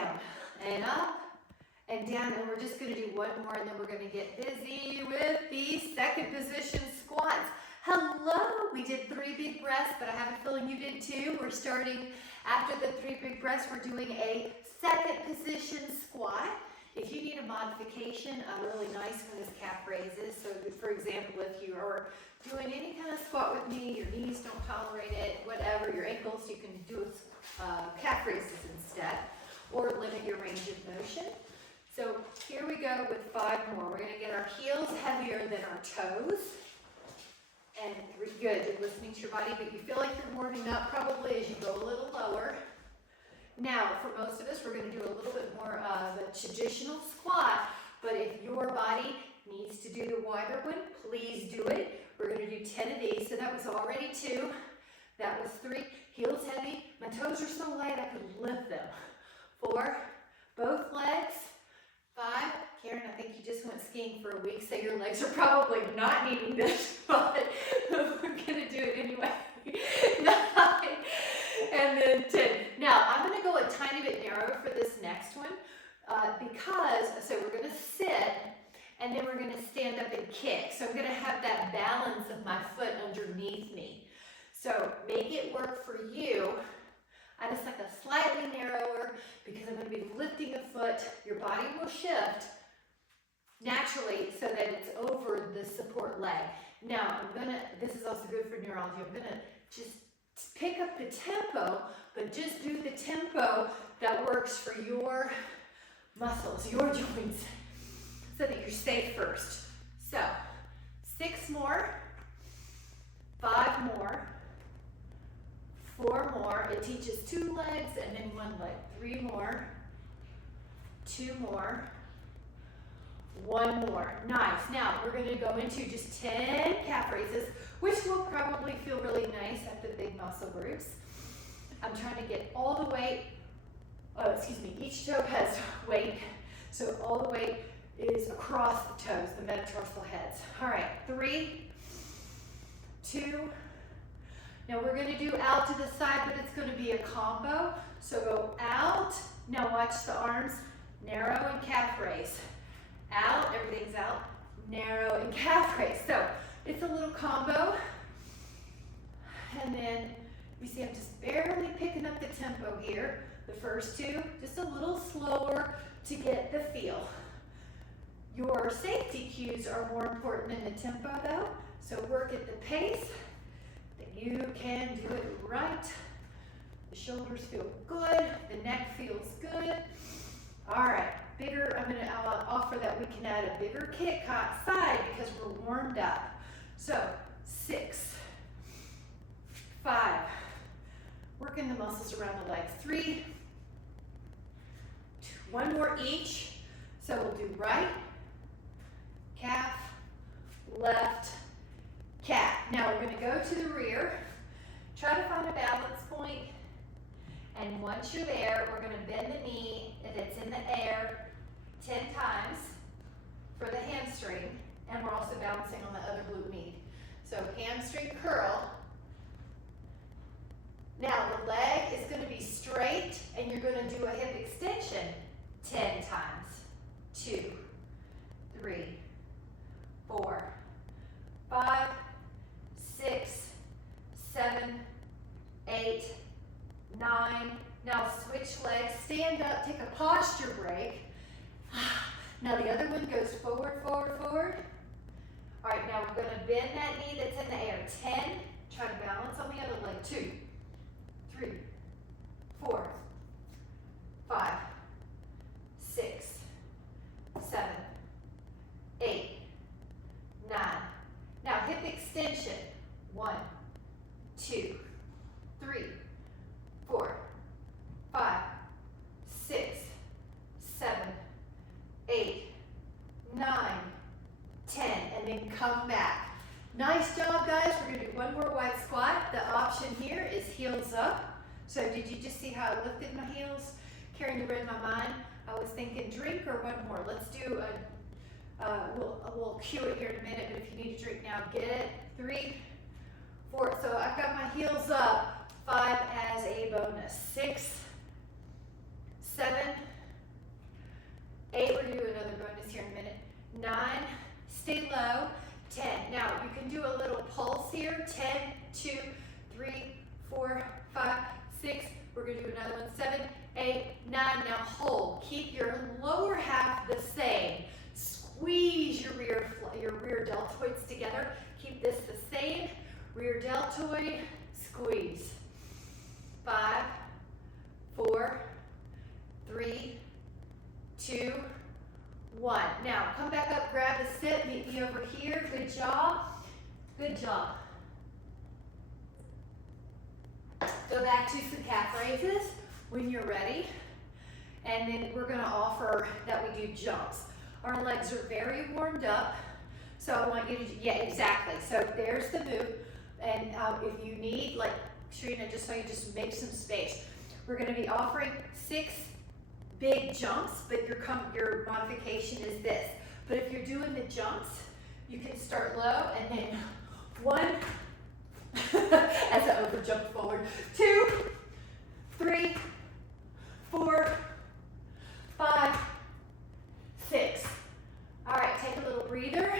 down and up and down, and we're just going to do one more, and then we're going to get busy with the second position squats. Hello, we did 3 big breaths, but I have a feeling you did too. We're starting after the 3 big breaths, we're doing a second position squat. If you need a modification, a really nice one is calf raises. So for example, if you are doing any kind of squat with me, your knees don't tolerate it, whatever, your ankles, you can do calf raises instead, or limit your range of motion. So here we go with 5 more. We're going to get our heels heavier than our toes. And good, you're listening to your body, but you feel like you're warming up probably as you go a little lower. Now, for most of us, we're going to do a little bit more of a traditional squat, but if your body needs to do the wider one, please do it. We're going to do 10 of these. So that was already 2. That was 3. Heels heavy. My toes are so light I could lift them. 4. Both legs. 5. Karen, I think you just went skiing for a week, so your legs are probably not needing this, but we're going to do it anyway. 9. And then 10. Now, I'm going to go a tiny bit narrower for this next one so we're going to sit, and then we're going to stand up and kick. So I'm going to have that balance of my foot underneath me. So make it work for you. I just like a slightly narrower because I'm going to be lifting the foot. Your body will shift naturally so that it's over the support leg. Now, this is also good for neurology. I'm going to just pick up the tempo, but just do the tempo that works for your muscles, your joints, so that you're safe first. So, 6 more, 5 more, 4 more. It teaches 2 legs and then 1 leg. 3 more, 2 more, 1 more. Nice. Now, we're going to go into just 10 calf raises, which will probably feel really nice at the big muscle groups. I'm trying to get all the weight, each toe has weight, so all the weight is across the toes, the metatarsal heads. All right, 3, 2, now we're going to do out to the side, but it's going to be a combo. So go out, now watch the arms, narrow and calf raise. Out, everything's out, narrow and calf raise. So it's a little combo. And then you see I'm just barely picking up the tempo here. The first 2, just a little slower to get the feel. Your safety cues are more important than the tempo though. So work at the pace that you can do it right. The shoulders feel good, the neck feels good. All right, bigger, I'll offer that we can add a bigger kick side because we're warmed up. So 6, 5, working the muscles around the legs. 3, 2, 1 more each. So we'll do right, calf, left, calf. Now we're going to go to the rear. Try to find a balance point. And once you're there, we're going to bend the knee if it's in the air 10 times for the hamstring. And we're also balancing on the other glute med. So hamstring curl. Now the leg is going to be straight and you're going to do a hip extension 10 times. 2, 3, 4, 5, 6, 7, 8, 9. Now switch legs, stand up, take a posture break. Now the other one goes forward, forward, forward. All right, now we're going to bend that knee that's in the air. 10, try to balance on the other leg. 2, 3, 4, 5, 6, 7, 8, 9. Now hip extension. 1, 2, 3, 4, 5, 6, 7, 8, 9, 10, and then come back. Nice job, guys. We're going to do 1 more wide squat. The option here is heels up. So did you just see how I lifted my heels? Karen, you read my mind. I was thinking drink or 1 more. Let's do we'll cue it here in a minute, but if you need a drink now, get it. 3, 4. So I've got my heels up. 5 as a bonus. 6, 7, 9, stay low, 10. Now you can do a little pulse here, 10, 2, 3, 4, 5, 6. We're gonna do another one, 7, 8, 9. Now hold, keep your lower half the same. Squeeze your rear deltoids together. Keep this the same. Rear deltoid, squeeze. 5, 4, 3, 2, 1. Now come back up, grab a sit, meet me over here. Good job. Good job. Go back to some calf raises when you're ready. And then we're gonna offer that we do jumps. Our legs are very warmed up. So I want you to, yeah, exactly. So there's the move. And if you need, like Trina, just so you just make some space. We're gonna be offering 6 big jumps, but your modification is this. But if you're doing the jumps, you can start low and then 1, as I over jump forward, 2, 3, 4, 5, 6. All right, take a little breather.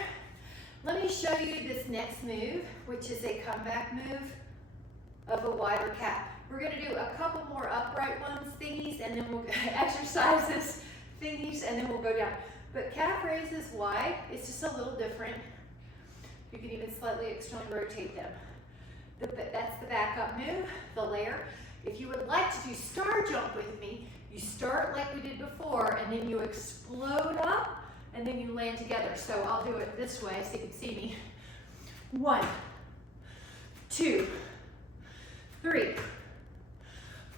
Let me show you this next move, which is a comeback move of a wider calf. We're gonna do a couple more upright ones, thingies, and then we'll exercises, thingies, and then we'll go down. But calf raises wide, it's just a little different. You can even slightly externally rotate them. That's the backup move, the layer. If you would like to do star jump with me, you start like we did before, and then you explode up, and then you land together. So I'll do it this way so you can see me. 1, 2, 3,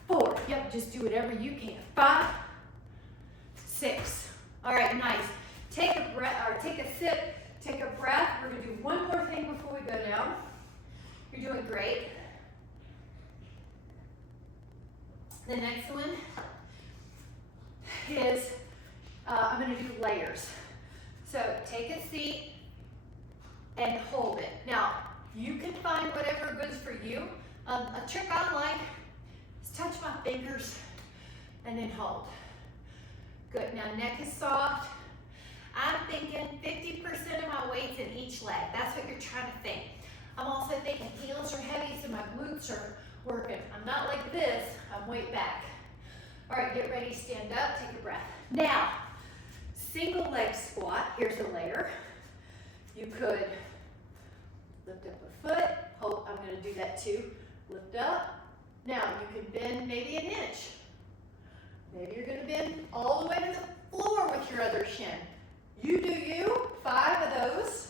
4. Yep, just do whatever you can. 5, 6. All right, nice. Take a breath, or take a sip, take a breath. We're gonna do one more thing before we go down. You're doing great. The next one is, I'm gonna do layers. So take a seat and hold it. Now, you can find whatever goes for you. A trick I like is touch my fingers and then hold. Good, now neck is soft. I'm thinking 50% of my weight's in each leg. That's what you're trying to think. I'm also thinking heels are heavy, so my glutes are working. I'm not like this, I'm way back. All right, get ready, stand up, take a breath. Now, single leg squat, here's a layer. You could lift up a foot, hold, I'm gonna do that too. Lift up. Now, you can bend maybe an inch. Maybe you're gonna bend all the way to the floor with your other shin. You do you, 5 of those.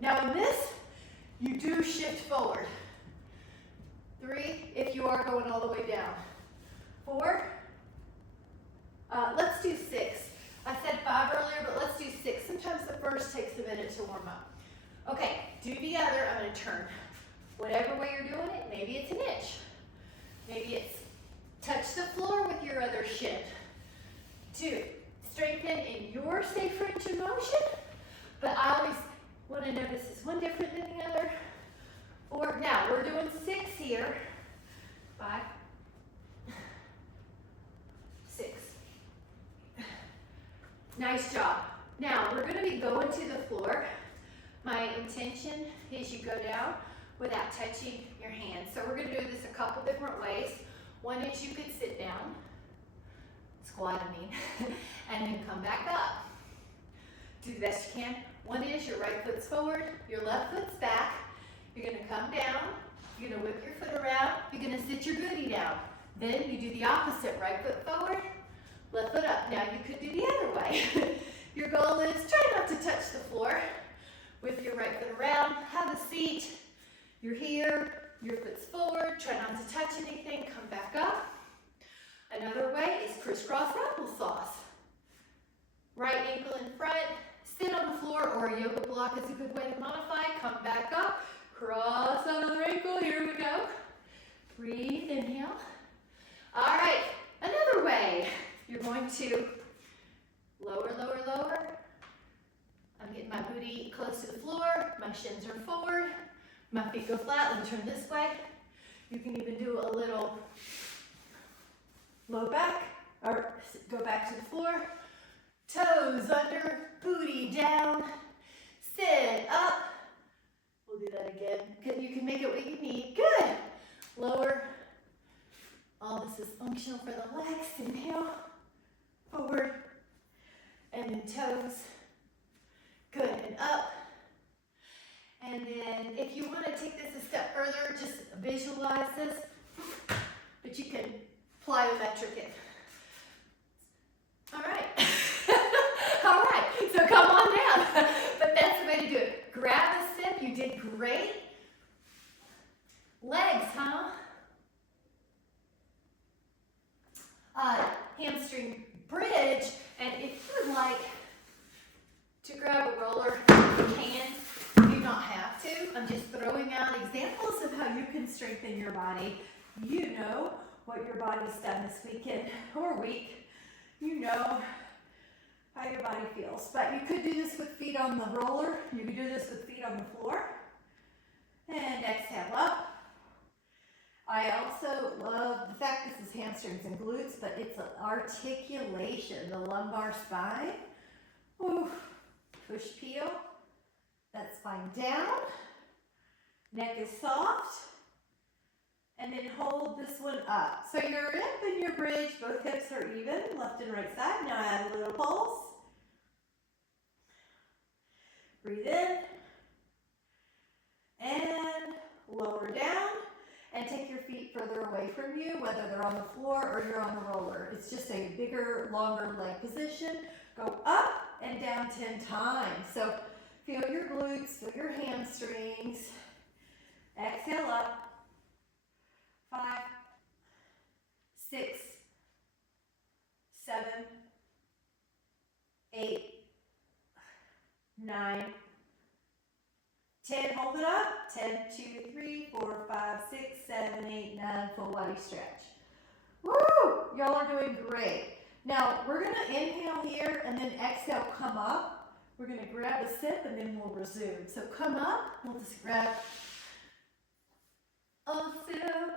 Now in this, you do shift forward. 3, if you are going all the way down. 4, let's do 6. I said 5 earlier, but let's do 6. Sometimes the first takes a minute to warm up. Okay, do the other, I'm gonna turn. Whatever way you're doing it, maybe it's an inch. Maybe it's touch the floor with your other shin. 2, strengthen in your safe range of motion, but I always want to notice is one different than the other. 4, now we're doing 6 here. 5, 6. Nice job. Now we're going to be going to the floor. My intention is you go down without touching your hands. So we're going to do this a couple different ways. One is you could sit down, squat I mean, and then come back up. Do the best you can. One is your right foot's forward, your left foot's back. You're gonna come down, you're gonna whip your foot around, you're gonna sit your booty down. Then you do the opposite, right foot forward, left foot up. Now you could do the other way. Your goal is try not to touch the floor. Whip your right foot around, have a seat. You're here, your foot's forward, try not to touch anything, come back up. Another way is crisscross applesauce. Right ankle in front, sit on the floor, or a yoga block is a good way to modify. Come back up, cross another ankle, here we go. Breathe, inhale. All right, another way. You're going to lower, lower, lower. I'm getting my booty close to the floor, my shins are forward, my feet go flat. Let me turn this way. You can even do a little low back, or go back to the floor. Toes under, booty down, sit up. We'll do that again. You can make it what you need. Good. Lower. All this is functional for the legs. Inhale, forward, and then toes. Good, and up. And then if you want to take this a step further, just visualize this, but you can plyometric it. All right. All right, so come on down. But that's the way to do it. Grab a sip, you did great. Legs, huh? Hamstring bridge, and if you would like to grab a roller, you can. You do not have to. I'm just throwing out examples of how you can strengthen your body. You know what your body's done this weekend or week. You know how your body feels. But you could do this with feet on the roller. You could do this with feet on the floor. And exhale up. I also love the fact this is hamstrings and glutes, but it's an articulation, the lumbar spine. Ooh. Push, peel. That spine down. Neck is soft. And then hold this one up. So your hip and your bridge, both hips are even, left and right side. Now add a little pulse. Breathe in. And lower down. And take your feet further away from you, whether they're on the floor or you're on the roller. It's just a bigger, longer leg position. Go up and down 10 times. So feel your glutes, feel your hamstrings. Exhale up. 5, 6, 7, 8, 9, 10, hold it up. 10, 2, 3, 4, 5, 6, 7, 8, 9, full body stretch. Woo! Y'all are doing great. Now, we're going to inhale here and then exhale, come up. We're going to grab a sip and then we'll resume. So come up, we'll just grab a sip.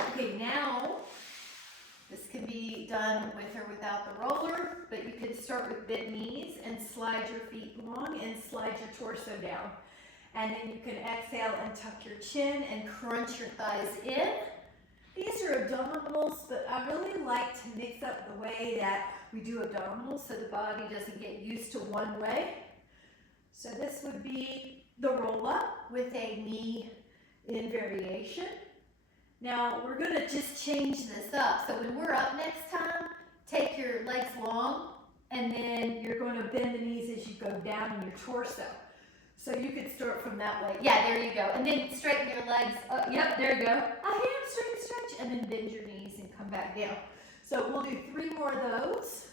Okay, now this can be done with or without the roller, but you can start with bent knees and slide your feet long and slide your torso down. And then you can exhale and tuck your chin and crunch your thighs in. These are abdominals, but I really like to mix up the way that we do abdominals so the body doesn't get used to one way. So this would be the roll up with a knee in variation. Now we're going to just change this up. So when we're up next time, take your legs long and then you're going to bend the knees as you go down in your torso. So you could start from that way. Yeah, there you go. And then straighten your legs up. Yep, there you go. A hamstring stretch and then bend your knees and come back down. So we'll do 3 more of those.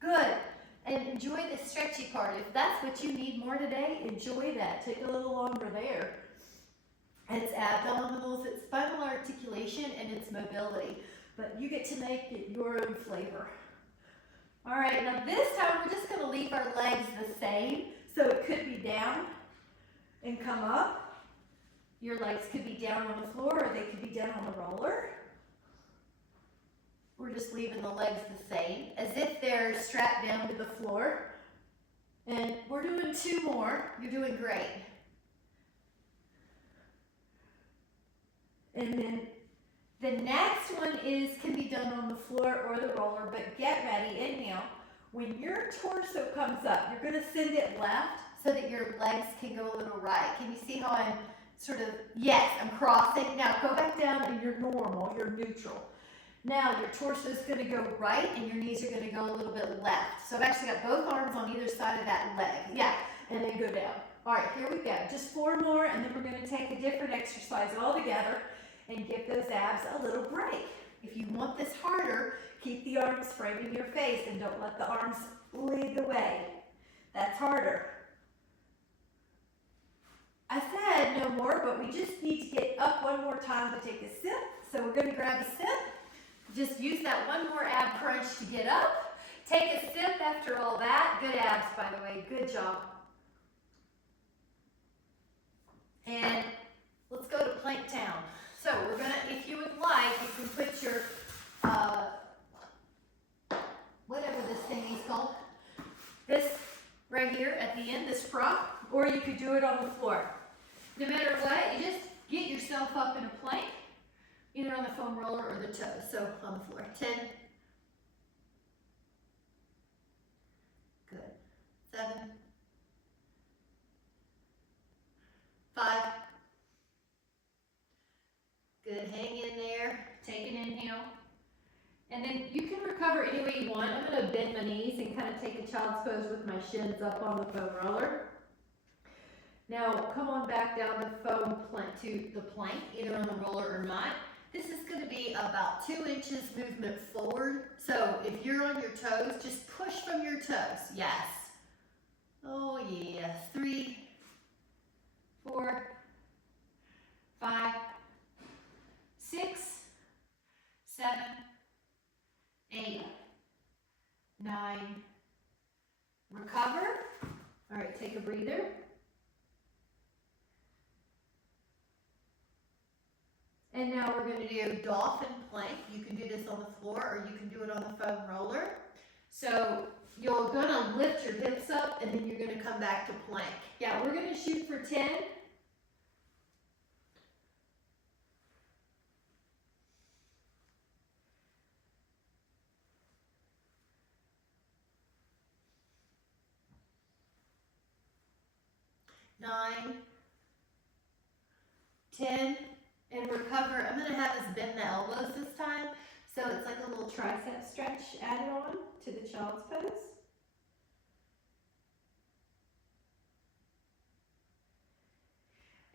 Good. And enjoy the stretchy part. If that's what you need more today, enjoy that. Take a little longer there. It's abdominals, it's spinal articulation, and it's mobility. But you get to make it your own flavor. All right, now this time we're just going to leave our legs the same. So it could be down and come up. Your legs could be down on the floor or they could be down on the roller. We're just leaving the legs the same, as if they're strapped down to the floor. And we're doing 2 more. You're doing great. And then the next one can be done on the floor or the roller, but get ready, inhale. When your torso comes up, you're going to send it left so that your legs can go a little right. Can you see how I'm sort of, yes, I'm crossing. Now go back down and you're normal, you're neutral. Now your torso is going to go right and your knees are going to go a little bit left. So I've actually got both arms on either side of that leg. Yeah, and then go down. All right, here we go. Just 4 more and then we're going to take a different exercise all together and give those abs a little break. If you want this harder, keep the arms framing your face and don't let the arms lead the way. That's harder. I said no more, but we just need to get up one more time to take a sip. So we're going to grab a sip. Just use that one more ab crunch to get up. Take a sip after all that. Good abs, by the way. Good job. And let's go to plank down. So we're going to, if you would like, you can put your or you could do it on the floor. No matter what, you just get yourself up in a plank, either on the foam roller or the toes. So on the floor. 10. Good. 7. 5. Good. Hang in there. Take an inhale. And then you can recover any way you want. I'm going to bend my knees and kind of take a child's pose with my shins up on the foam roller. Now come on back down the foam plank to the plank, either on the roller or not. This is going to be about 2 inches movement forward. So if you're on your toes, just push from your toes. Yes. Oh yes. 3, 4, 5, 6, 7, 8, 9. Recover. All right, take a breather. And now we're going to do dolphin plank. You can do this on the floor or you can do it on the foam roller. So you're going to lift your hips up and then you're going to come back to plank. Yeah, we're going to shoot for 10. Nine, 10, and recover. I'm going to have us bend the elbows this time. So it's like a little tricep stretch added on to the child's pose.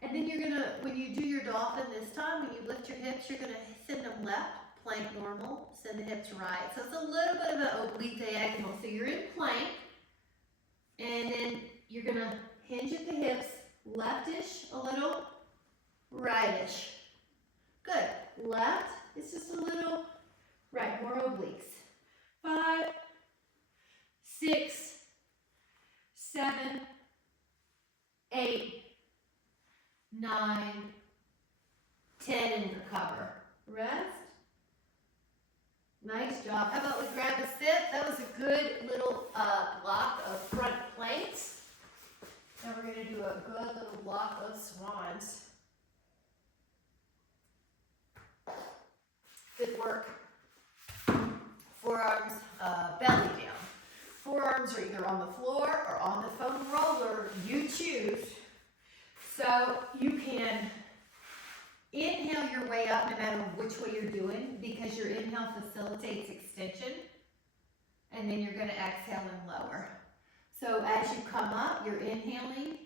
And then you're going to, when you do your dolphin this time, when you lift your hips, you're going to send them left, plank normal, send the hips right. So it's a little bit of an oblique diagonal. So you're in plank, and then you're going to hinge at the hips, leftish a little, rightish. Good. Left is just a little, right, more obliques. 5, 6, 7, 8, 9, 10, and recover. Rest. Nice job. How about we grab a sit? That was a good little block of front planks. Now we're going to do a good little block of swans. Good work. Forearms, belly down. Forearms are either on the floor or on the foam roller. You choose. So you can inhale your way up no matter which way you're doing because your inhale facilitates extension. And then you're going to exhale and lower. So as you come up, you're inhaling.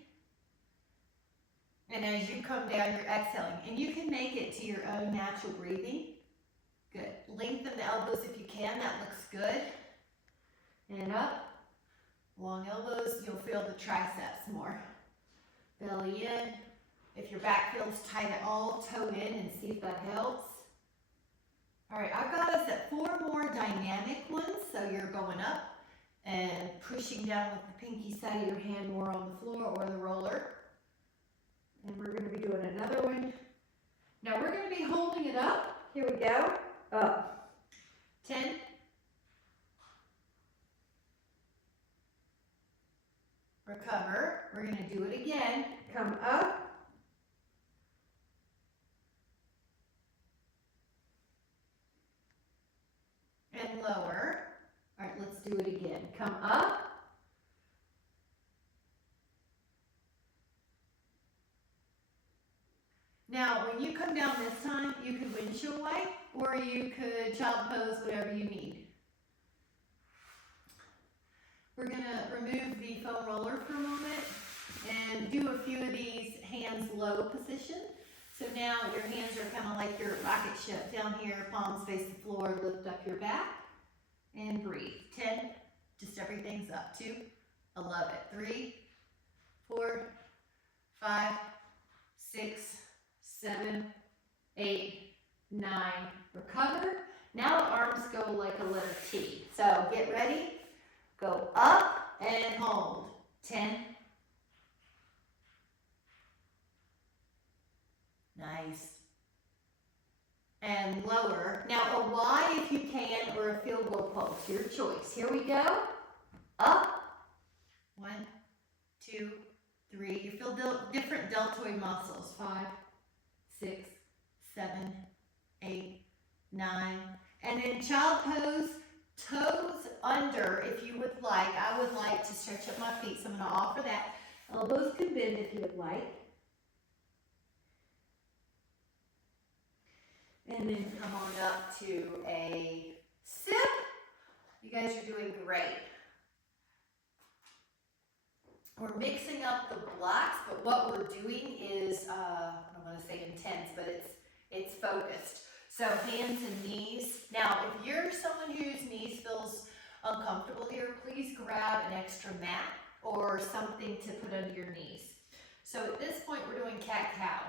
And as you come down, you're exhaling. And you can make it to your own natural breathing. Good. Lengthen the elbows if you can. That looks good. And up. Long elbows. You'll feel the triceps more. Belly in. If your back feels tight at all, toe in and see if that helps. All right, I've got us at 4 more dynamic ones. So you're going up and pushing down with the pinky side of your hand more on the floor or the roller. And we're going to be doing another one. Now we're going to be holding it up. Here we go. Up. 10. Recover. We're going to do it again. Come up. And lower. All right, let's do it again. Come up. Now, when you come down this time, you could windshield wipe or you could child pose, whatever you need. We're going to remove the foam roller for a moment and do a few of these hands low position. So now your hands are kind of like your rocket ship down here, palms face the floor, lift up your back and breathe. 10, just everything's up. 2, I love it. 3, 4, 5, 6, 7, 8, 9, recover. Now the arms go like a letter T. So get ready, go up and hold. 10. Nice. And lower. Now a Y if you can, or a field goal pulse, your choice. Here we go. Up. 1, 2, 3. You feel different deltoid muscles. 5, 6, 7, 8, 9. And in child pose, toes under if you would like. I would like to stretch up my feet, so I'm going to offer that. Elbows can bend if you would like. And then come on up to a sip. You guys are doing great. We're mixing up the blocks, but what we're doing is, I don't want to say intense, but it's focused. So hands and knees. Now, if you're someone whose knees feels uncomfortable here, please grab an extra mat or something to put under your knees. So at this point, we're doing cat-cow.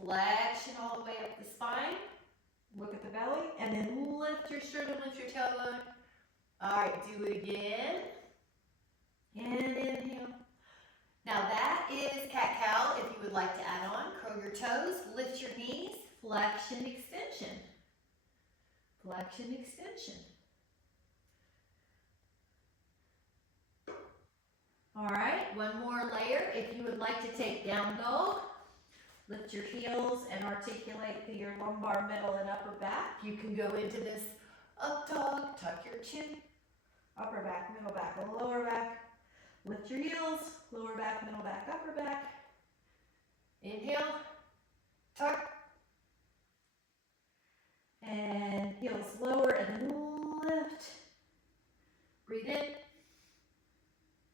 Flexion all the way up the spine. Look at the belly, and then lift your sternum, lift your tailbone. All right, do it again. And inhale. Now that is cat-cow. If you would like to add on, curl your toes, lift your knees, flexion, extension. Flexion, extension. All right, one more layer. If you would like to take down dog, lift your heels and articulate through your lumbar, middle, and upper back. You can go into this up dog, tuck your chin, upper back, middle back, lower back. Lift your heels, lower back, middle back, upper back. Inhale, tuck. And heels lower and then lift. Breathe in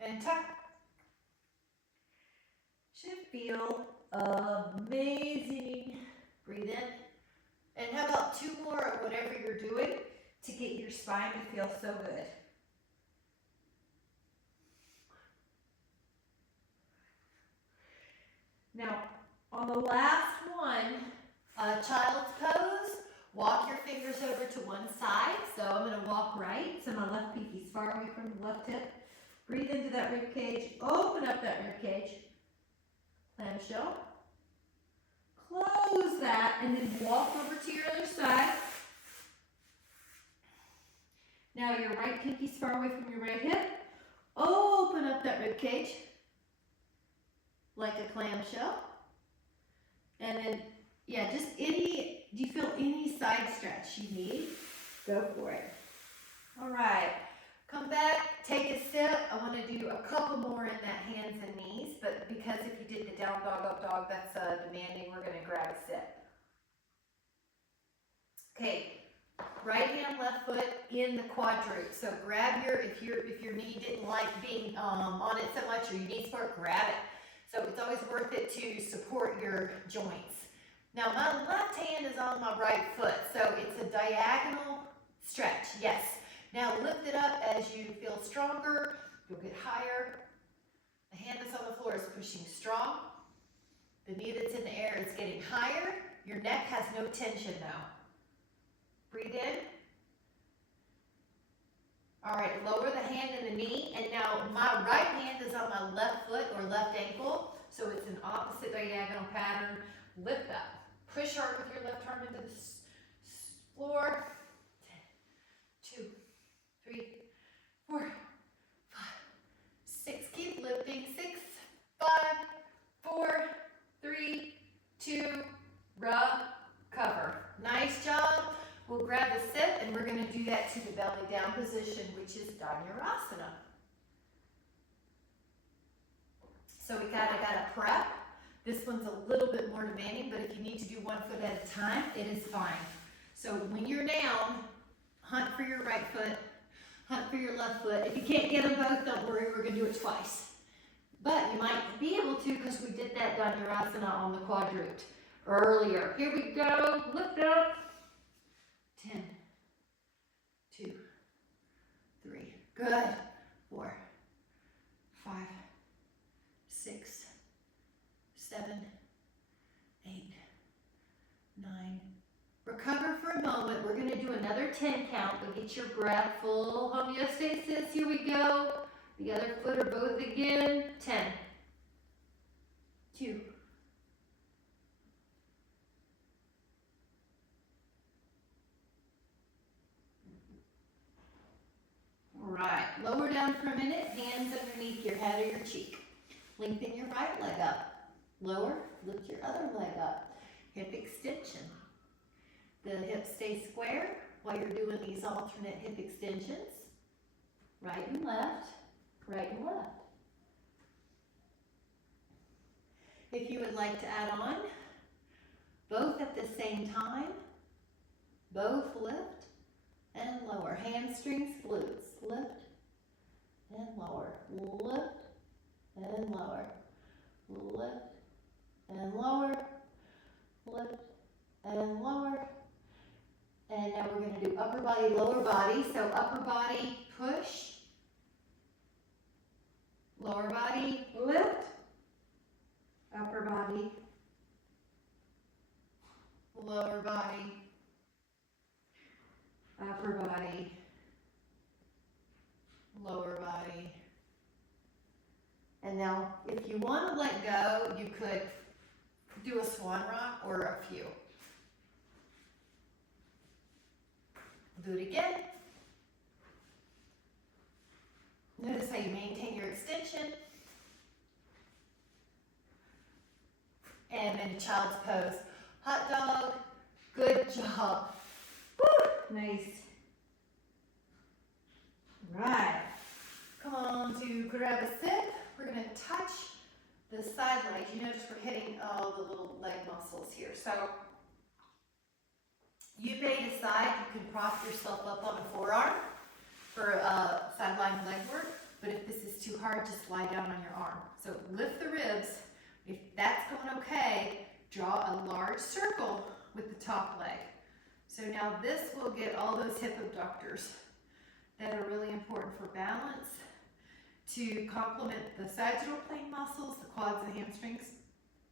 and tuck. Should feel amazing. Breathe in. And how about 2 more of whatever you're doing to get your spine to feel so good. Now, on the last one, child's pose, walk your fingers over to one side. So I'm going to walk right, so my left pinky's far away from the left hip. Breathe into that rib cage, open up that rib cage. Clamshell. Close that, and then walk over to your other side. Now your right pinky's far away from your right hip. Open up that rib cage like a clamshell. And then, yeah, just do you feel any side stretch you need? Go for it. All right, come back, take a sip. I want to do a couple more in that hands and knees, but because if you did the down dog, up dog, that's demanding, we're going to grab a sip. Okay, right hand, left foot in the quadruped. So grab if your knee didn't like being on it so much, or you need support, grab it. So it's always worth it to support your joints. Now my left hand is on my right foot, so it's a diagonal stretch, yes. Now lift it up as you feel stronger, you'll get higher. The hand that's on the floor is pushing strong. The knee that's in the air is getting higher. Your neck has no tension now. Breathe in. All right, lower the hand and the knee, and now my right hand is on my left foot or left ankle, so it's an opposite diagonal pattern. Lift up. Push hard with your left arm into the floor. 10, 2, 3, 4, 5, 6. Keep lifting. 6, 5, 4, 3, 2, recover. Nice job. We'll grab a sip, and we're going to do that to the belly down position, which is Dhanurasana. So we got to prep. This one's a little bit more demanding, but if you need to do 1 foot at a time, it is fine. So when you're down, hunt for your right foot, hunt for your left foot. If you can't get them both, don't worry, we're going to do it twice. But you might be able to because we did that Dhanurasana on the quadruped earlier. Here we go. Lift up. 10, 2, 3. Good. 4, 5, 6, 7, 8, 9. Recover for a moment. We're going to do another 10 count, but get your breath, full homeostasis. Here we go. The other foot or both again. 10, 2, all right, lower down for a minute, hands underneath your head or your cheek. Lengthen your right leg up. Lower, lift your other leg up. Hip extension. The hips stay square while you're doing these alternate hip extensions. Right and left, right and left. If you would like to add on, both at the same time, both lift and lower. Hamstrings, glutes, lift and lower, lift and lower, lift and lower, lift and lower. And now we're going to do upper body, lower body. So upper body, push. Lower body, lift. Upper body, lower body, upper body, lower body. And now, if you want to let go, you could do a swan rock or a few. Do it again. Notice how you maintain your extension. And then child's pose. Hot dog. Good job. Woo, nice. Right. Come on to grab a sit. We're going to touch the side legs. You notice we're hitting all the little leg muscles here. So you may decide you can prop yourself up on a forearm for sideline leg work. But if this is too hard, just lie down on your arm. So lift the ribs. If that's going okay, draw a large circle with the top leg. So now this will get all those hip abductors that are really important for balance, to complement the sagittal plane muscles, the quads and hamstrings,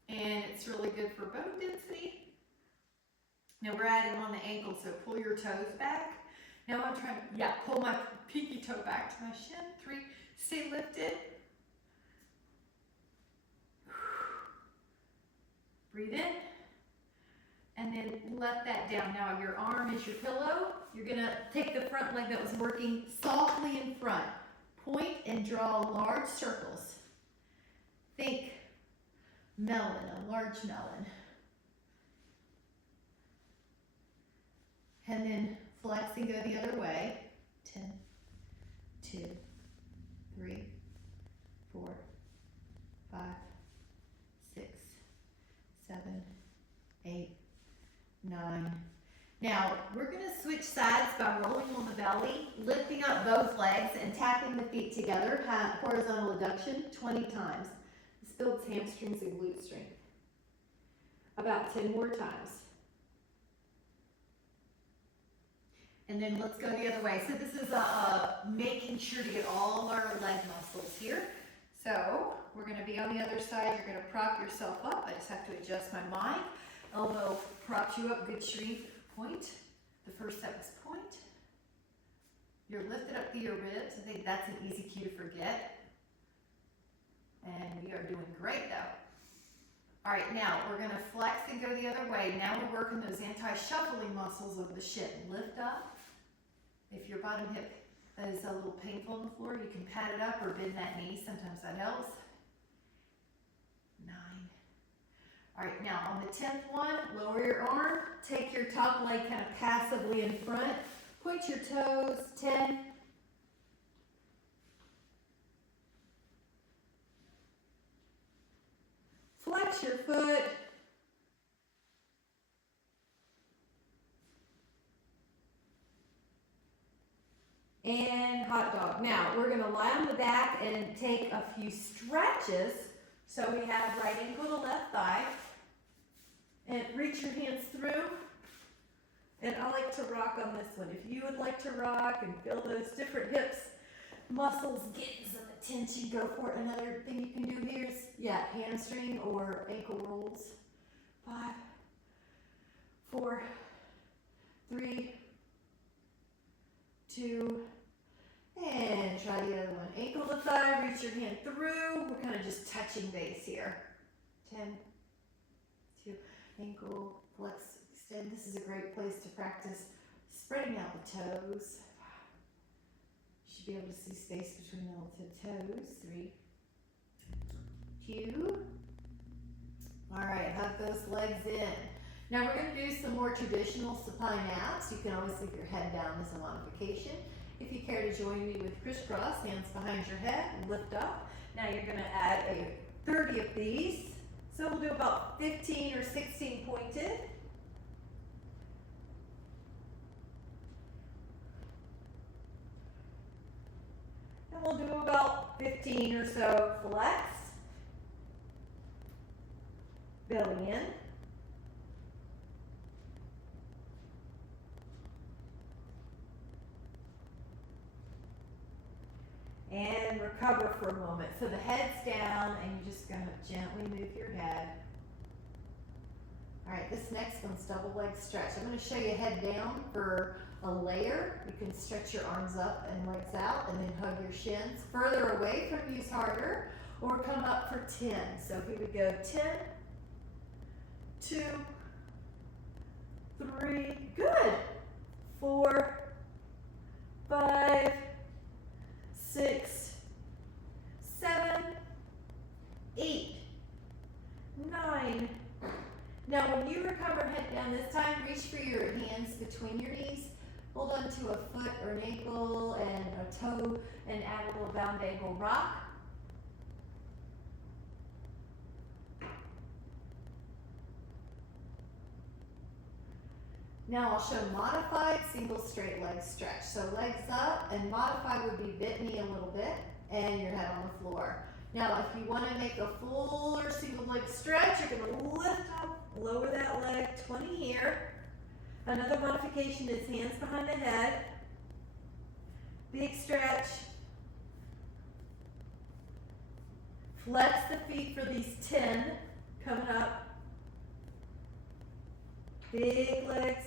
and it's really good for bone density. Now we're adding on the ankle, so pull your toes back. Now I'm trying to, pull my pinky toe back to my shin. 3, stay lifted. Breathe in, and then let that down. Now your arm is your pillow. You're gonna take the front leg that was working softly in front. Point and draw large circles. Think melon, a large melon. And then flex and go the other way. 10, 2, 3, 4, 5, 6, 7, 8, 9. Now, we're going to switch sides by rolling on the belly, lifting up both legs, and tapping the feet together, horizontal adduction 20 times. This builds hamstrings and glute strength. About 10 more times. And then let's go the other way. So this is making sure to get all our leg muscles here. So we're going to be on the other side. You're going to prop yourself up. I just have to adjust my mind. Elbow props you up, good strength. Point. The first step is point. You're lifted up through your ribs. I think that's an easy cue to forget. And we are doing great though. All right, now we're going to flex and go the other way. Now we're working those anti-shuffling muscles of the shin. Lift up. If your bottom hip is a little painful on the floor, you can pat it up or bend that knee. Sometimes that helps. 9. All right, now on the 10th one, lower your arm. Take your top leg kind of passively in front. Point your toes. 10. Flex your foot. And hot dog. Now, we're going to lie on the back and take a few stretches. So we have right ankle to left thigh. And reach your hands through. And I like to rock on this one. If you would like to rock and feel those different hips, muscles getting some attention, go for it. Another thing you can do here is, hamstring or ankle rolls. 5, 4, 3, 2, and try the other one. Ankle to thigh, reach your hand through. We're kind of just touching base here. 10, 2, ankle, flex, extend. This is a great place to practice spreading out the toes. You should be able to see space between the toes. 3, you. All right, hug those legs in. Now we're going to do some more traditional supine abs. You can always leave your head down as a modification. If you care to join me with crisscross, hands behind your head, lift up. Now you're going to add a 30 of these. So we'll do about 15 or 16 pointed. And we'll do about 15 or so flex. Belly in. And recover for a moment. So the head's down and you're just going to gently move your head. All right, this next one's double leg stretch. I'm going to show you head down for a layer. You can stretch your arms up and legs out and then hug your shins. Further away from you's harder, or come up for 10. So here we go, 10, 2, 3, good, 4, 5, 6, 7, 8, 9. Now when you recover head down this time, reach for your hands between your knees. Hold on to a foot or an ankle and a toe and add a little bound ankle rock. Now I'll show modified single straight leg stretch. So legs up, and modified would be bent knee a little bit and your head on the floor. Now if you want to make a fuller single leg stretch, you're going to lift up, lower that leg, 20 here. Another modification is hands behind the head. Big stretch. Flex the feet for these 10 coming up. Big legs.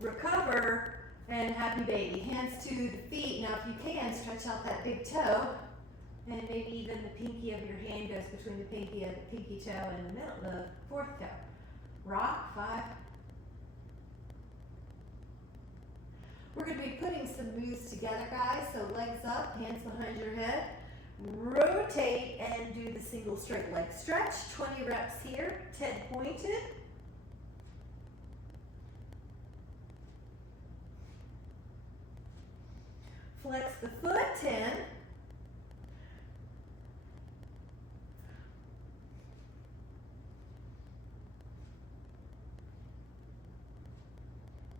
Recover and happy baby. Hands to the feet. Now if you can, stretch out that big toe, and maybe even the pinky of your hand goes between the pinky toe and the middle, the fourth toe. Rock, 5. We're going to be putting some moves together, guys. So legs up, hands behind your head. Rotate and do the single straight leg stretch. 20 reps here, 10 pointed. Flex the foot, 10.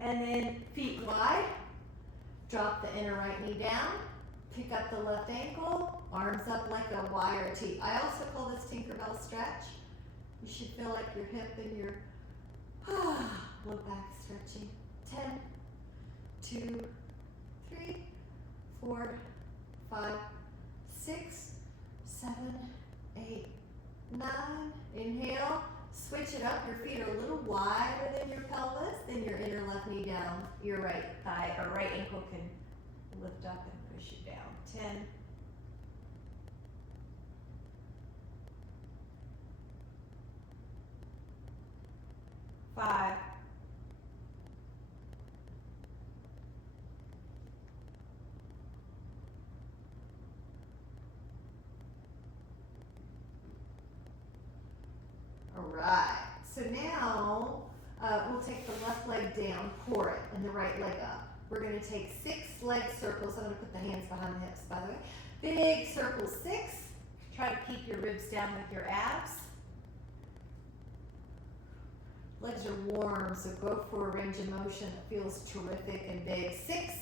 And then feet wide. Drop the inner right knee down. Pick up the left ankle. Arms up like a Y or a T. I also call this Tinkerbell stretch. You should feel like your hip and your low back stretching. 10, 2, 3, 4, 5, 6, 7, 8, 9. Inhale. Switch it up. Your feet are a little wider than your pelvis. Then your inner left knee down. Your right thigh or right ankle can lift up and push it down. 10. 5. 4. All right. So now we'll take the left leg down, pour it, and the right leg up. We're going to take 6 leg circles. I'm going to put the hands behind the hips, by the way. Big circle 6. Try to keep your ribs down with your abs. Legs are warm, so go for a range of motion that feels terrific and big. 6.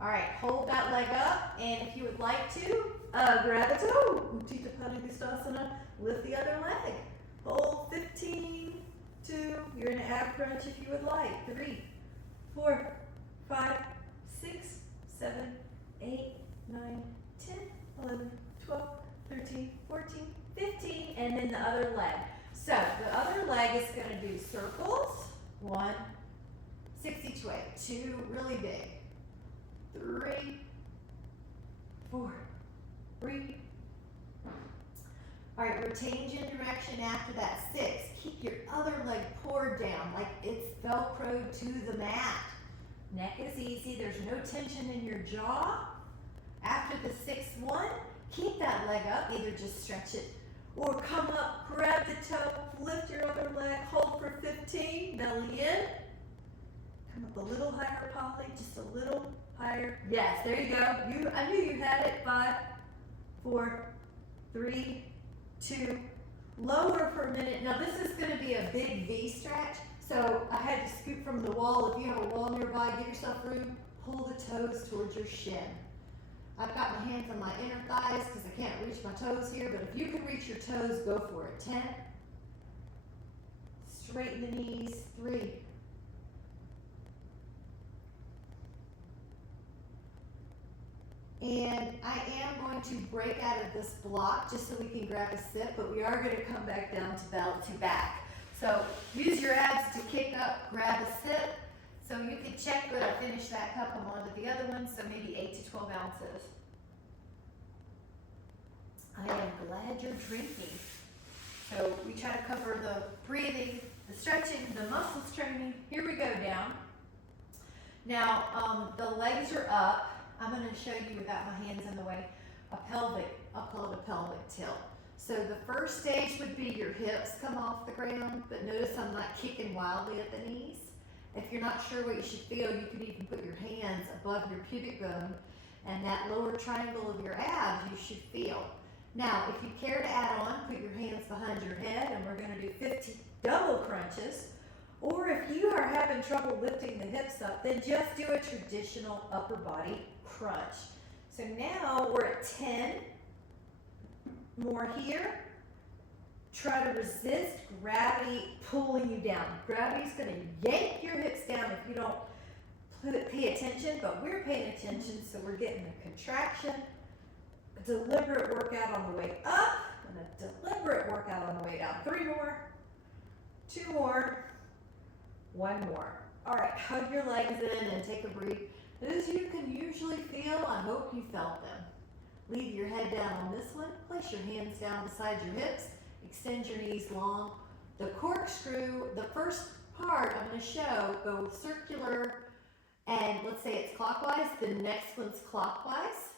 All right, hold that leg up, and if you would like to, grab a toe. Utthita Padangusthasana, lift the other leg. Hold 15, 2, you're in an ab crunch if you would like. 3, 4, 5, 6, 7, 8, 9, 10, 11, 12, 13, 14, 15, and then the other leg. So the other leg is going to do circles. 1, 6 each way. 2, really big. 3, 4, 3. All right, we're changing direction after that. 6. keep your other leg poured down like it's Velcroed to the mat. Neck is easy, there's no tension in your jaw. After the 6-1, keep that leg up, either just stretch it or come up, grab the toe, lift your other leg, hold for 15, belly in. Come up a little higher, Polly, just a little higher. Yes, there you go. I knew you had it. 5, 4, 3, 2. Lower for a minute. Now this is going to be a big V stretch, so I had to scoot from the wall. If you have a wall nearby, give yourself room. Pull the toes towards your shin. I've got my hands on my inner thighs because I can't reach my toes here, but if you can reach your toes, go for it. 10. Straighten the knees. 3. And I am going to break out of this block just so we can grab a sip, but we are going to come back down to back. So use your abs to kick up, grab a sip. So you can check that I finished that cup. I'm on to the other one, so maybe 8 to 12 ounces. I am glad you're drinking. So we try to cover the breathing, the stretching, the muscles training. Here we go down. Now the legs are up. I'm going to show you without my hands in the way, I'll call it a pelvic tilt. So the first stage would be your hips come off the ground, but notice I'm not kicking wildly at the knees. If you're not sure what you should feel, you can even put your hands above your pubic bone, and that lower triangle of your abs you should feel. Now, if you care to add on, put your hands behind your head, and we're going to do 50 double crunches. Or if you are having trouble lifting the hips up, then just do a traditional upper body crunch. So now we're at 10. More here. Try to resist gravity pulling you down. Gravity's going to yank your hips down if you don't pay attention, but we're paying attention, so we're getting a contraction. A deliberate workout on the way up, and a deliberate workout on the way down. 3 more. 2 more. 1 more. All right, hug your legs in and take a breath. Those you can usually feel, I hope you felt them. Leave your head down on this one. Place your hands down beside your hips. Extend your knees long. The corkscrew, the first part I'm going to show, go circular, and let's say it's clockwise. The next one's clockwise.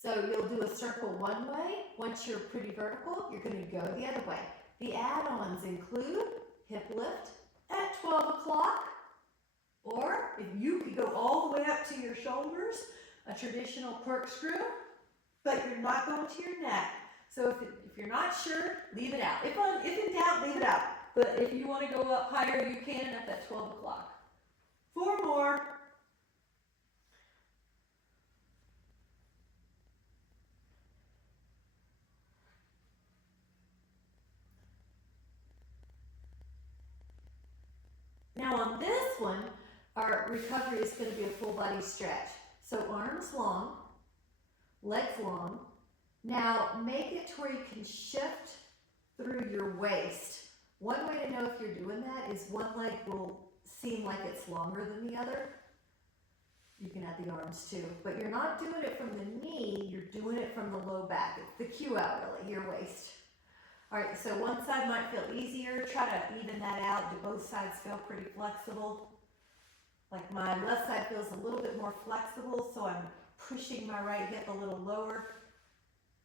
So you'll do a circle one way. Once you're pretty vertical, you're going to go the other way. The add-ons include hip lift at 12 o'clock, or if you could go all the way up to your shoulders, a traditional corkscrew, but you're not going to your neck. So if you're not sure, leave it out. If in doubt, leave it out. But if you want to go up higher, you can at that 12 o'clock. 4 more. Now on this one, our recovery is going to be a full body stretch. So arms long, legs long. Now make it to where you can shift through your waist. One way to know if you're doing that is one leg will seem like it's longer than the other. You can add the arms too, but you're not doing it from the knee, you're doing it from the low back. It's the cue out really, your waist. All right, so one side might feel easier. Try to even that out. Do both sides feel pretty flexible? Like my left side feels a little bit more flexible, so I'm pushing my right hip a little lower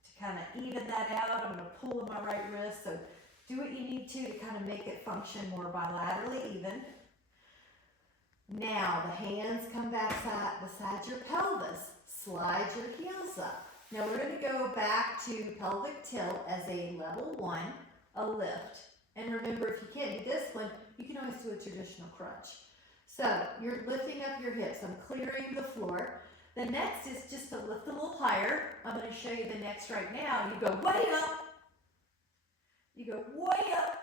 to kind of even that out. I'm going to pull in my right wrist, so do what you need to kind of make it function more bilaterally even. Now the hands come back beside your pelvis. Slide your heels up. Now we're going to go back to pelvic tilt as a level 1, a lift. And remember, if you can't do this one, you can always do a traditional crunch. So you're lifting up your hips. I'm clearing the floor. The next is just to lift a little higher. I'm going to show you the next right now. You go way up. You go way up.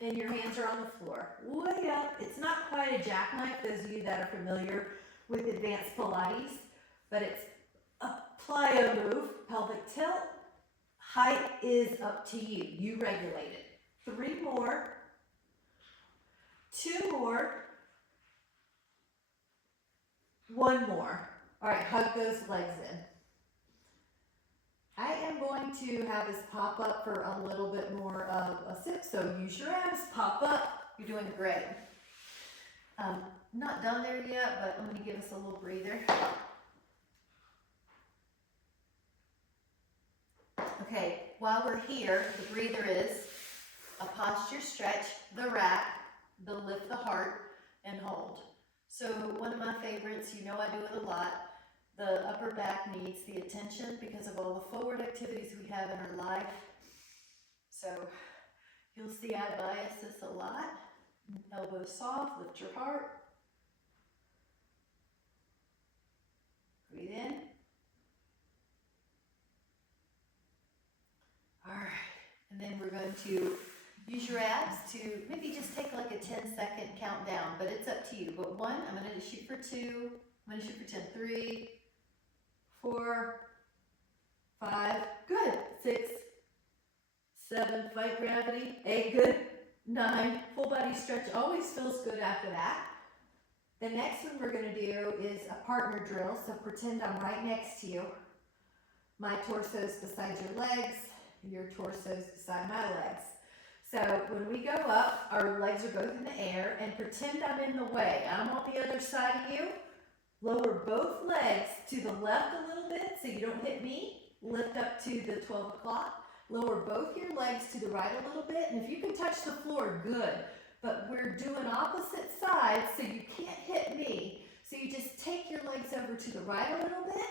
And your hands are on the floor. Way up. It's not quite a jackknife, those of you that are familiar with advanced Pilates, but it's a plyo move, pelvic tilt. Height is up to you. You regulate it. 3 more. 2 more. 1 more. All right, hug those legs in. I am going to have this pop up for a little bit more of a sip, so use your abs, pop up. You're doing great. Not done there yet, but I'm going to give us a little breather. Okay, while we're here, the breather is a posture stretch, the rack, the lift the heart, and hold. So one of my favorites, you know I do it a lot, the upper back needs the attention because of all the forward activities we have in our life. So you'll see I bias this a lot. Elbows soft, lift your heart. Breathe in. All right, and then we're going to use your abs to maybe just take like a 10-second countdown, but it's up to you. But 1, I'm going to shoot for 2, I'm going to shoot for 10, 3, 4, 5, good, 6, 7, fight gravity, 8, good, 9, full body stretch, always feels good after that. The next one we're going to do is a partner drill, so pretend I'm right next to you. My torso's beside your legs, your torso's beside my legs. So when we go up, our legs are both in the air, and pretend I'm in the way. I'm on the other side of you. Lower both legs to the left a little bit so you don't hit me. Lift up to the 12 o'clock. Lower both your legs to the right a little bit, and if you can touch the floor, good. But we're doing opposite sides, so you can't hit me. So you just take your legs over to the right a little bit.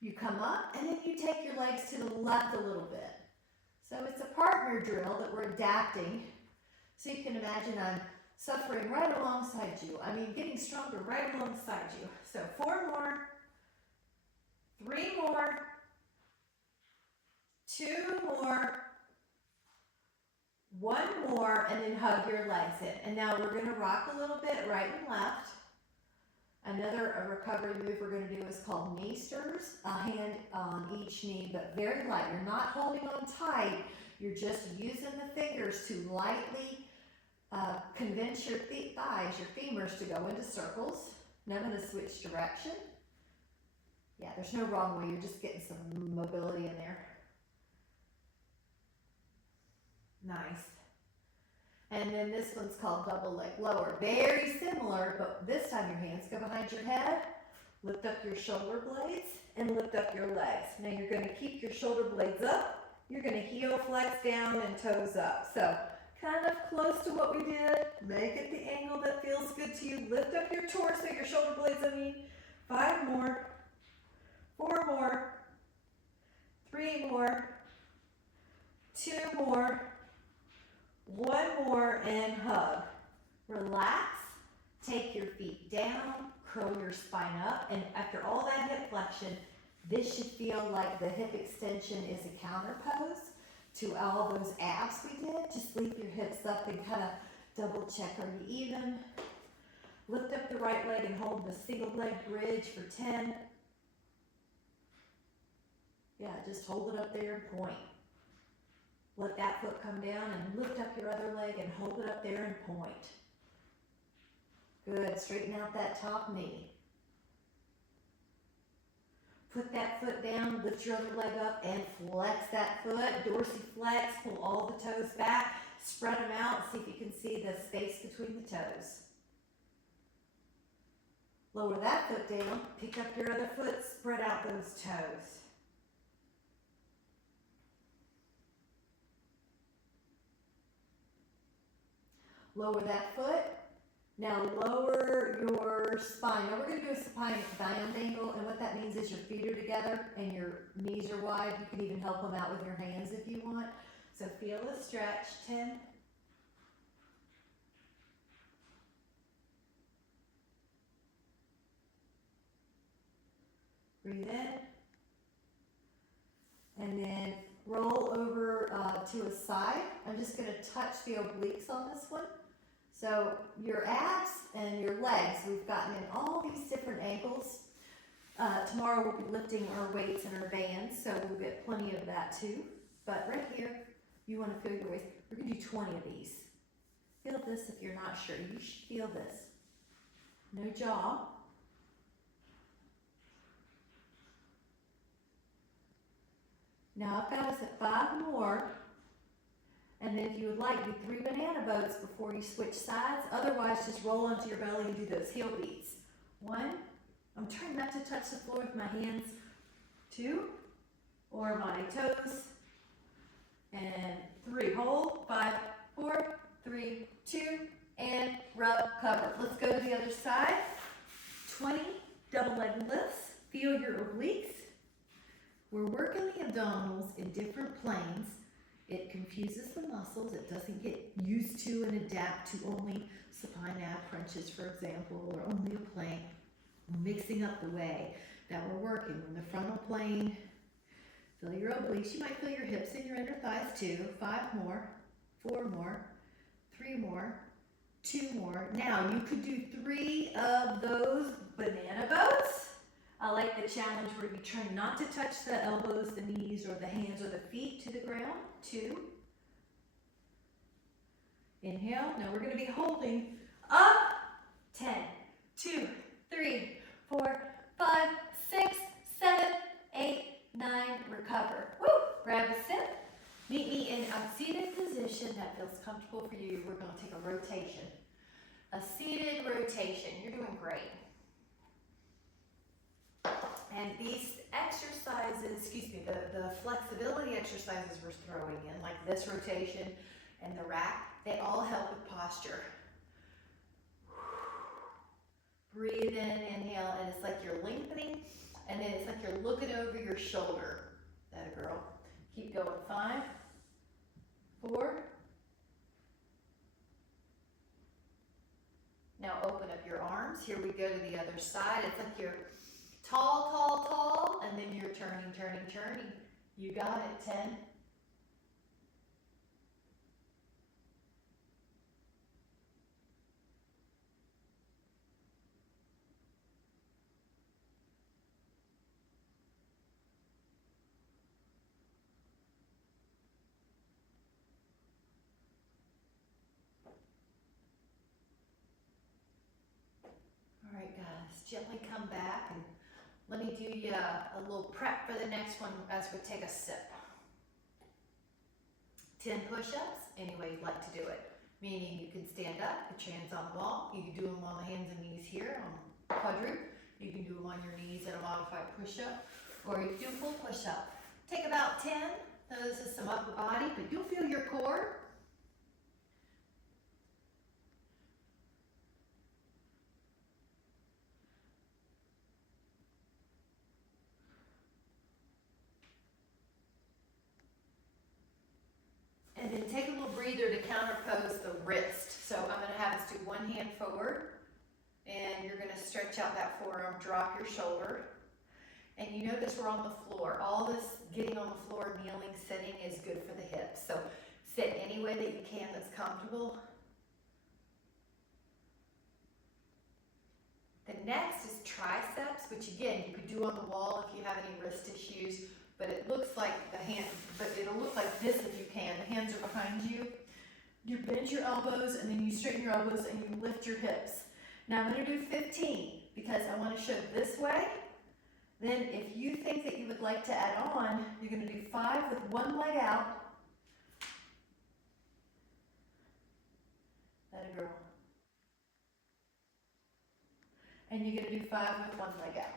You come up, and then you take your legs to the left a little bit. So it's a partner drill that we're adapting. So you can imagine I'm suffering right alongside you. I mean, getting stronger right alongside you. So 4 more, 3 more, 2 more, 1 more, and then hug your legs in. And now we're going to rock a little bit right and left. Another recovery move we're going to do is called knee stirs. A hand on each knee, but very light. You're not holding on tight. You're just using the fingers to lightly convince your thighs, your femurs, to go into circles. Now I'm going to switch direction. Yeah, there's no wrong way. You're just getting some mobility in there. Nice. And then this one's called double leg lower. Very similar, but this time your hands go behind your head. Lift up your shoulder blades and lift up your legs. Now you're going to keep your shoulder blades up. You're going to heel flex down and toes up. So kind of close to what we did. Make it the angle that feels good to you. Lift up your torso, your shoulder blades, 5 more, 4 more, 3 more, 2 more, 1 more, and hug. Relax, take your feet down, curl your spine up, and after all that hip flexion, this should feel like the hip extension is a counter pose to all those abs we did. Just leave your hips up and kind of double check, are you even? Lift up the right leg and hold the single leg bridge for 10. Yeah, just hold it up there and point. Let that foot come down and lift up your other leg and hold it up there and point. Good, straighten out that top knee. Put that foot down, lift your other leg up and flex that foot. Dorsiflex, pull all the toes back, spread them out, see if you can see the space between the toes. Lower that foot down, pick up your other foot, spread out those toes. Lower that foot. Now lower your spine. Now we're going to do a spine bound angle, and what that means is your feet are together and your knees are wide. You can even help them out with your hands if you want. So feel the stretch. 10. Breathe in. And then roll over to a side. I'm just going to touch the obliques on this one. So your abs and your legs, we've gotten in all these different angles. Tomorrow we'll be lifting our weights and our bands, so we'll get plenty of that too. But right here, you want to feel your waist. We're going to do 20 of these. Feel this if you're not sure. You should feel this. No jaw. Now I've got us at 5 more. And then if you would like, do 3 banana boats before you switch sides. Otherwise, just roll onto your belly and do those heel beats. 1, I'm trying not to touch the floor with my hands. 2, or my toes. And 3, hold. 5, 4, 3, 2, and rub, cover. Let's go to the other side. 20 double leg lifts. Feel your obliques. We're working the abdominals in different planes. It confuses the muscles. It doesn't get used to and adapt to only supine ab crunches, for example, or only a plank. We're mixing up the way that we're working. We're in the frontal plane. Feel your obliques. You might feel your hips and your inner thighs too. 5 more, 4 more, 3 more, 2 more. Now you could do 3 of those banana boats. I like the challenge where you try not to touch the elbows, the knees, or the hands, or the feet to the ground. 2. Inhale. Now we're going to be holding up. 10, 2, 3, 4, 5, 6, 7, 8, 9. Recover. Woo! Grab a sip. Meet me in a seated position that feels comfortable for you. We're going to take a rotation. A seated rotation. You're doing great. And these exercises, the flexibility exercises we're throwing in, like this rotation and the rack, they all help with posture. Breathe in, inhale, and it's like you're lengthening, and then it's like you're looking over your shoulder. That a girl. Keep going. 5, 4. Now open up your arms. Here we go to the other side. It's like you're tall, tall, tall, and then you're turning, turning, turning. You got it. 10. All right, guys, gently come back and let me do you a little prep for the next one as we take a sip. 10 push-ups, any way you'd like to do it. Meaning you can stand up, put your hands on the wall. You can do them on the hands and knees here on quadruped. You can do them on your knees at a modified push-up, or you can do a full push-up. Take about 10. This is some upper body, but you'll feel your core. And then take a little breather to counterpose the wrist. So I'm going to have us do one hand forward, and you're going to stretch out that forearm, drop your shoulder. And you notice we're on the floor. All this getting on the floor, kneeling, sitting is good for the hips. So sit any way that you can that's comfortable. The next is triceps, which again, you could do on the wall if you have any wrist issues. But it looks like it'll look like this if you can. The hands are behind you. You bend your elbows, and then you straighten your elbows, and you lift your hips. Now I'm going to do 15 because I want to show this way. Then if you think that you would like to add on, you're going to do 5 with one leg out. That a girl. And you're going to do 5 with one leg out.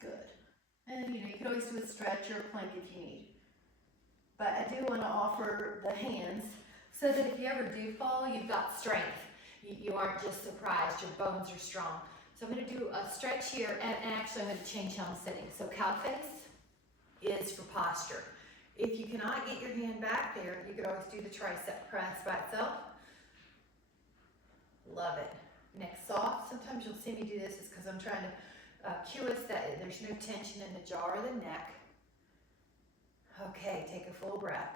Good. And you can always do a stretch or a plank if you need. But I do want to offer the hands so that if you ever do fall, you've got strength. You aren't just surprised, your bones are strong. So I'm going to do a stretch here, and actually I'm going to change how I'm sitting. So cow face is for posture. If you cannot get your hand back there, you could always do the tricep press by itself. Love it. Neck soft. Sometimes you'll see me do this is because I'm trying to cue us that there's no tension in the jaw or the neck. Okay, take a full breath.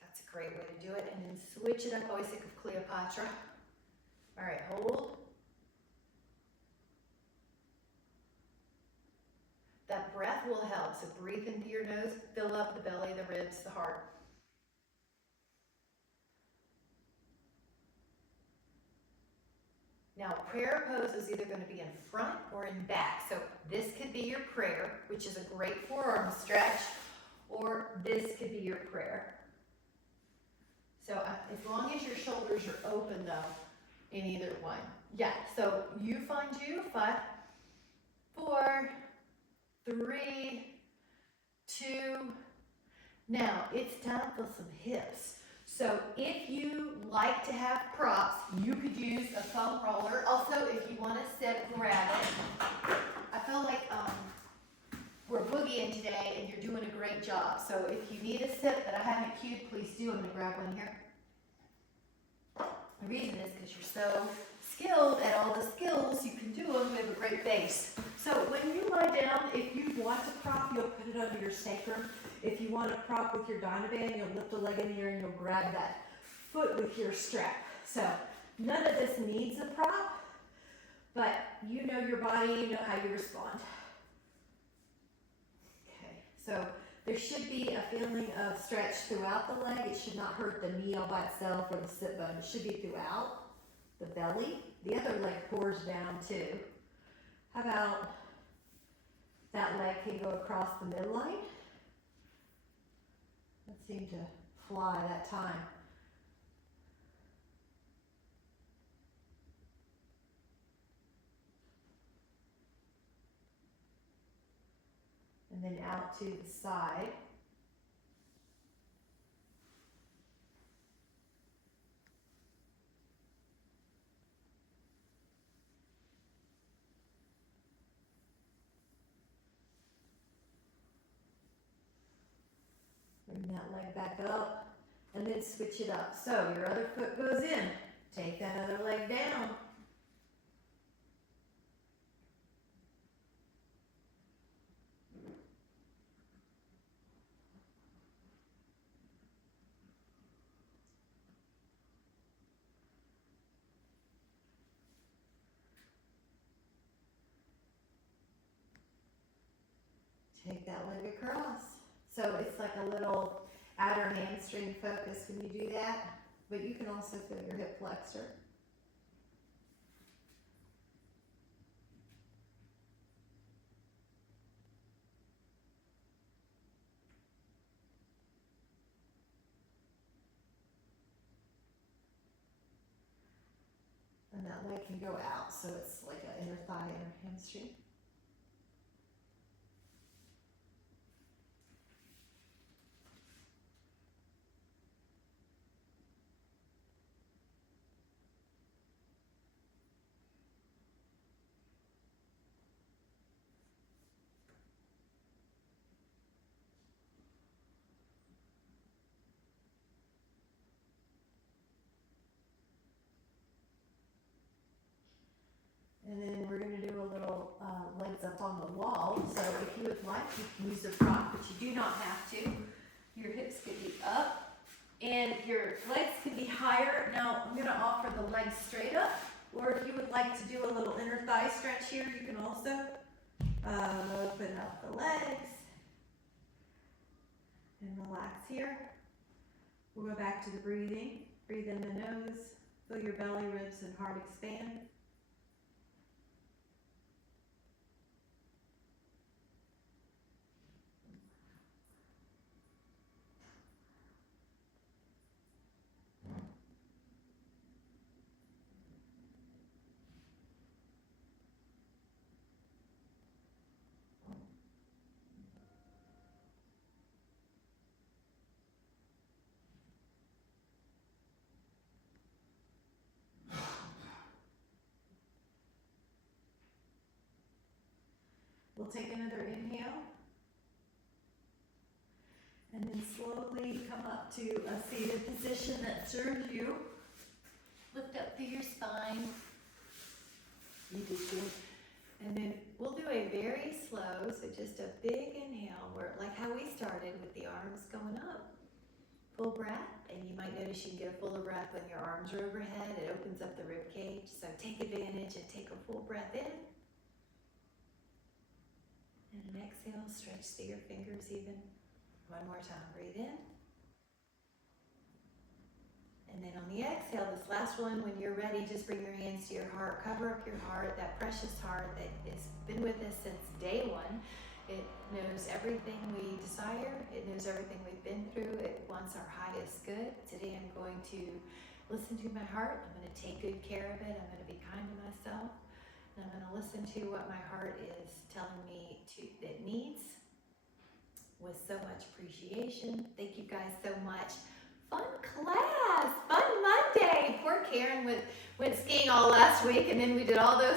That's a great way to do it. And then switch it up. I always think of Cleopatra. All right, hold. That breath will help. So breathe into your nose, fill up the belly, the ribs, the heart. Now, prayer pose is either going to be in front or in back. So this could be your prayer, which is a great forearm stretch, or this could be your prayer. So as long as your shoulders are open though, in either one. Yeah, so you find you, 5, 4, 3, 2. Now it's time for some hips. So if you like to have props, you could use a foam roller. Also, if you want to sit, grab it. I feel like we're boogieing today and you're doing a great job. So if you need a sip that I haven't cued, please do. I'm going to grab one here. The reason is because you're so skilled at all the skills, you can do them. We have a great base. So when you lie down, if you want to prop, you'll put it under your sacrum. If you want to prop with your Dynaband, you'll lift a leg in the air and you'll grab that foot with your strap. So none of this needs a prop, but you know your body, you know how you respond. Okay, so there should be a feeling of stretch throughout the leg. It should not hurt the knee all by itself or the sit bone. It should be throughout the belly. The other leg pours down too. How about that leg can go across the midline? That seemed to fly that time. And then out to the side. Bring that leg back up and then switch it up. So your other foot goes in. Take that other leg down. Take that leg across. So it's like a little outer hamstring focus when you do that, but you can also feel your hip flexor. And that leg can go out, so it's like an inner thigh, inner hamstring. And then we're going to do a little legs up on the wall. So if you would like, you can use a prop, but you do not have to. Your hips can be up and your legs can be higher. Now I'm going to offer the legs straight up, or if you would like to do a little inner thigh stretch here, you can also open up the legs and relax here. We'll go back to the breathing. Breathe in the nose, feel your belly, ribs, and heart expand. We'll take another inhale. And then slowly come up to a seated position that serves you. Lift up through your spine. You did good. And then we'll do a very slow, so just a big inhale, where like how we started with the arms going up. Full breath, and you might notice you can get a fuller breath when your arms are overhead. It opens up the rib cage, so take advantage and take a full breath in. And an exhale, stretch through your fingers even. One more time, breathe in. And And then on the exhale, this last one, when you're ready, just bring your hands to your heart, cover up your heart, that precious heart that has been with us since day one. It knows everything we desire. It knows everything we've been through. It wants our highest good. Today I'm going to listen to my heart. I'm going to take good care of it. I'm going to be kind to myself. And I'm going to listen to what my heart is telling me it needs with so much appreciation. Thank you guys so much. Fun class, fun Monday. Poor Karen went skiing all last week, and then we did all those